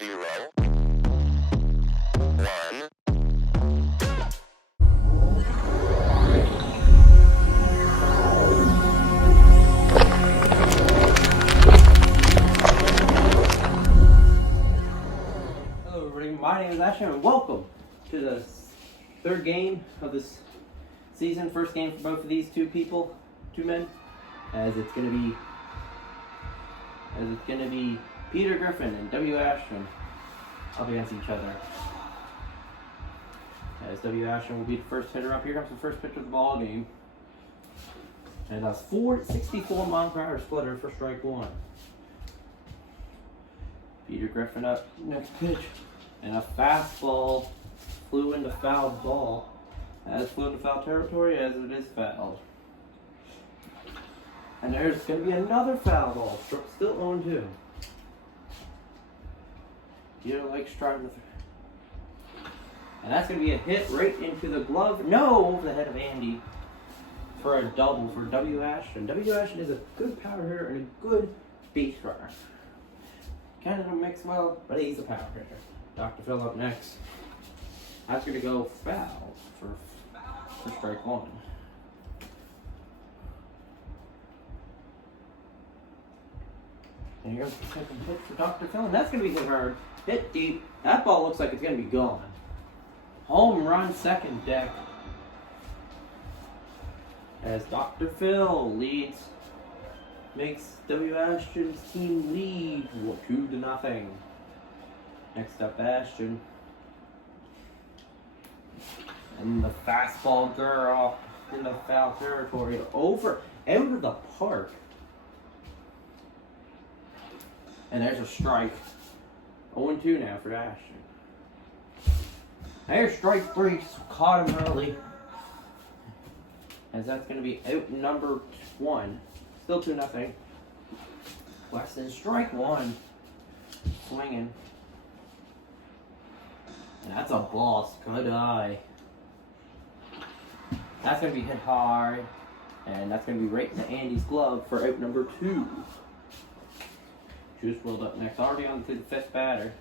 0, 1. Hello everybody, my name is Ashton and welcome to the third game of this season. First game for both of these two men, as it's gonna be Peter Griffin and W. Ashton up against each other. As W. Ashton will be the first hitter up. Here comes the first pitch of the ball game. And that's 464 mile per hour splitter for strike one. Peter Griffin up, next pitch. And a fastball flew into foul ball. As flew into foul territory as it is fouled. And there's going to be another foul ball. Still 0-2. Peter likes striving with. And that's going to be a hit right into the glove. No, over the head of Andy. For a double for W. Ashton. W. Ashton is a good power hitter and a good base runner. Kind of don't mix well, but he's a power hitter. Dr. Phil up next. That's going to go foul for strike one. And here's the second hit for Dr. Phil, and that's going to be hit hard. Hit deep. That ball looks like it's going to be gone. Home run second deck. As Dr. Phil makes W. Ashton's team lead 2-0. Next up, Ashton. And the fastball girl in the foul territory out of the park. And there's a strike. 0-2 now for Ashton. There's strike three. Caught him early. As that's going to be out number one. Still 2-0. Weston strike one. Swinging. And that's a boss. Good eye. That's going to be hit hard. And that's going to be right into Andy's glove for out number two. Juice rolled up next. Already on to the fifth batter.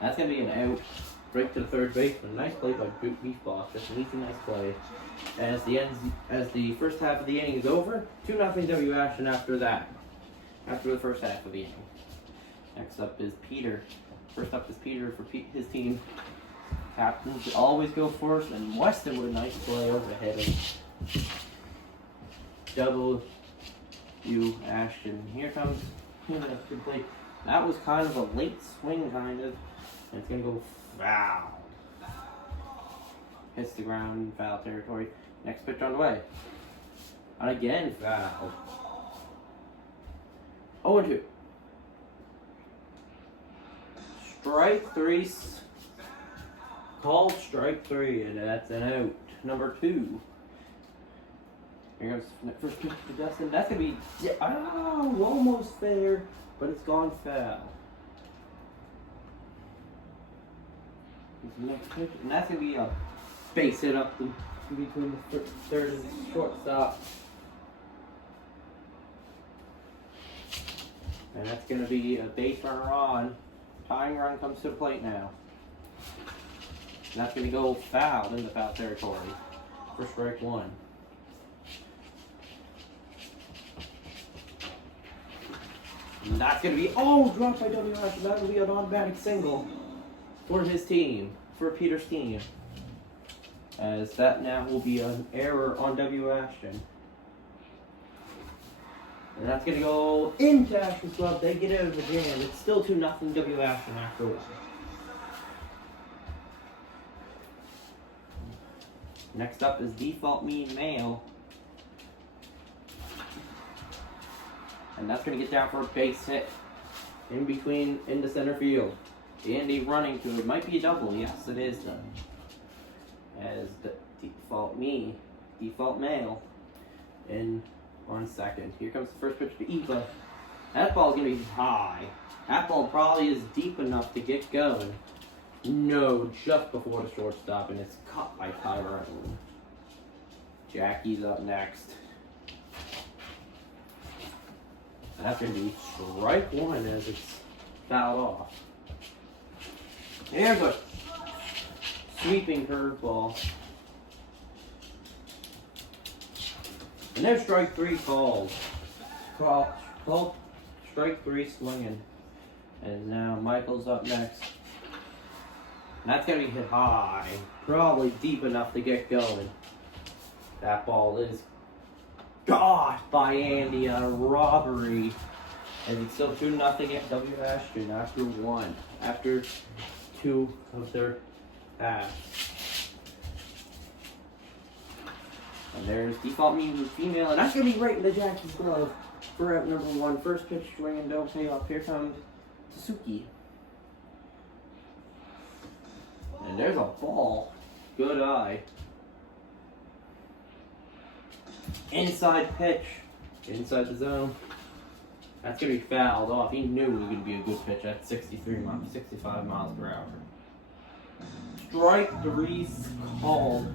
That's going to be an out. Right to the third baseman. Nice play by Beefboss. Just an easy, nice play. As the first half of the inning is over, 2-0 W. Ashton after that. After the first half of the inning. Next up is Peter. First up is Peter for his team. Captains always go first, and Weston with a nice play over the head of W. Ashton. Here comes the good play. That was kind of a late swing, kind of. And it's going to go foul. Hits the ground in foul territory. Next pitch on the way. And again, foul. 0-2. Strike three. Called strike three, and that's an out. Number two. Here goes the first pitch to Dustin. That's going to be almost there, but it's gone foul. The next pitch, and that's going to be a base hit up between the third and shortstop. And that's going to be a base runner on. Tying run comes to the plate now. And that's going to go foul in the foul territory for strike one. And that's going to be, dropped by W. Ashton. That will be an automatic single for his team, for Peter's team. As that now will be an error on W. Ashton. And that's going to go into Ashton's glove. They get out of the jam. It's still 2-0 W. Ashton after one. Next up is Default Me Male. And that's going to get down for a base hit into center field. Andy running to it. Might be a double. Yes, it is though. As the Default Male in on second. Here comes the first pitch to Eva. That ball's going to be high. That ball probably is deep enough to get going. No, just before the shortstop, and it's caught by Tyrone. Jackie's up next. That's going to be strike one as it's fouled off. Here's a sweeping curveball. And there's strike 3 called. Called strike 3 swinging. And now Michael's up next. And that's going to be hit high. Probably deep enough to get going. That ball is got by Andy. A robbery. And it's still 2-0 at W. Ashton after 2 of their halves. And there's default mean female, and that's going to be right in the Jackie's glove for out number 1. First pitch swing and don't pay off. Here comes Suzuki. And there's a ball. Good eye. Inside pitch. Inside the zone. That's going to be fouled off. He knew it was going to be a good pitch at 65 miles per hour. Strike 3 called.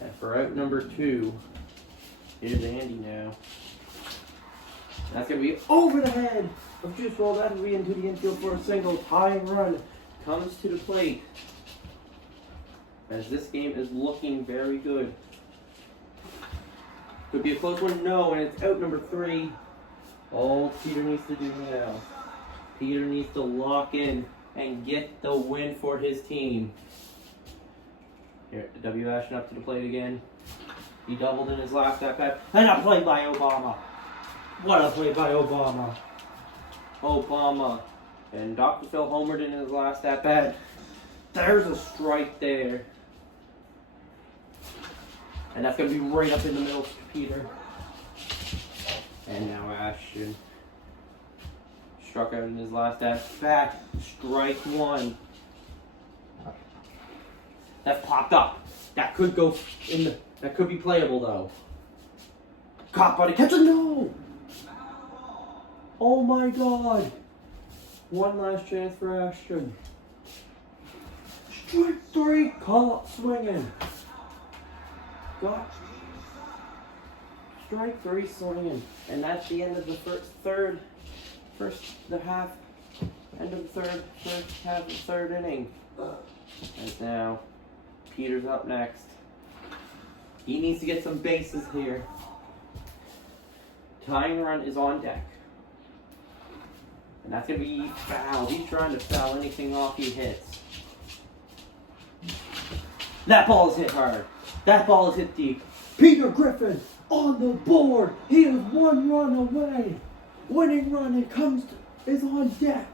And for out number 2, here's Andy now. That's going to be over the head of Juice Roll. That'll be into the infield for a single. Tying run comes to the plate. As this game is looking very good. Could be a close one. No, and it's out number 3. All Peter needs to do now. Peter needs to lock in and get the win for his team. Here, W. Ashton up to the plate again. He doubled in his last at-bat. And a play by Obama. What a play by Obama. Obama. And Dr. Phil homered in his last at-bat. There's a strike there. And that's going to be right up in the middle to Peter. And now Ashton struck out in his last at-bat. Strike 1. That popped up. That could go in the. That could be playable though. Caught by the catcher. No. Oh my God. One last chance for Ashton. Strike 3. Call up swinging. Got. Strike 3 swinging, and that's the end of the end of the first half of the third inning. And now, Peter's up next. He needs to get some bases here. Tying run is on deck. And that's going to be fouled. He's trying to foul anything off he hits. That ball is hit hard. That ball is hit deep. Peter Griffin on the board. He is 1 run away. Winning run is on deck.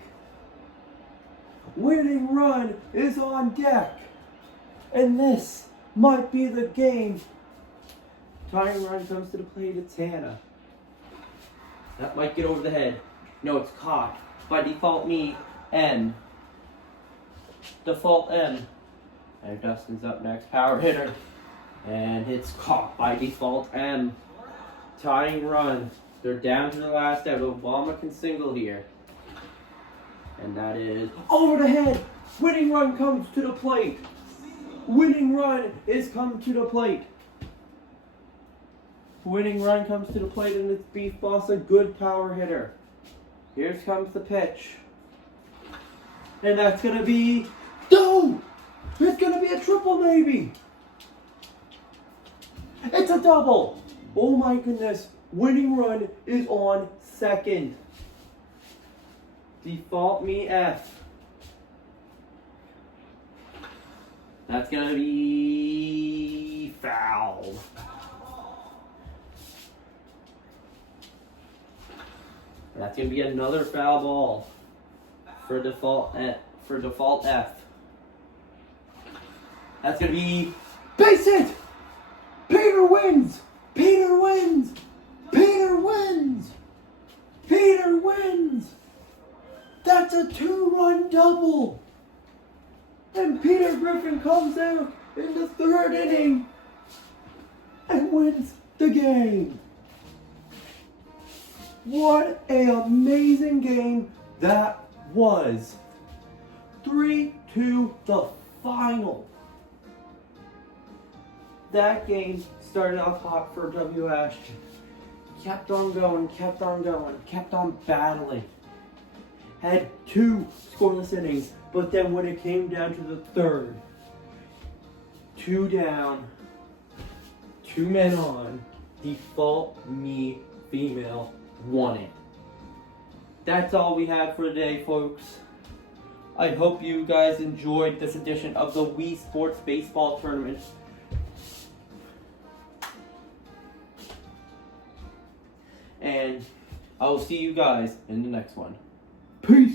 Winning run is on deck. And this might be the game. Tying run comes to the plate. It's Hannah. That might get over the head. No, it's caught. By default, M. Default M. And Dustin's up next. Power hitter. And it's caught by default M. Tying run. They're down to the last out. Obama can single here. And that is over the head. Winning run comes to the plate. Winning run is come to the plate. Winning run comes to the plate, and it's Beef Boss, a good power hitter. Here comes the pitch. And that's going to be... No! It's going to be a triple, maybe. It's a double. Oh my goodness. Winning run is on second. Default F. That's going to be foul. That's going to be another foul ball for default F. That's going to be base hit. Peter wins. Peter wins. Peter wins. Peter wins. That's a 2-run double. And Peter Griffin comes out in the third inning and wins the game. What an amazing game that was. 3-2 the final. That game started off hot for W. Ashton. Kept on going, kept on going, kept on battling. had 2 scoreless innings, but then when it came down to the third, 2 down, 2 men on, default me female won it. That's all we have for today, folks. I hope you guys enjoyed this edition of the Wii Sports Baseball Tournament. And I will see you guys in the next one. Peace!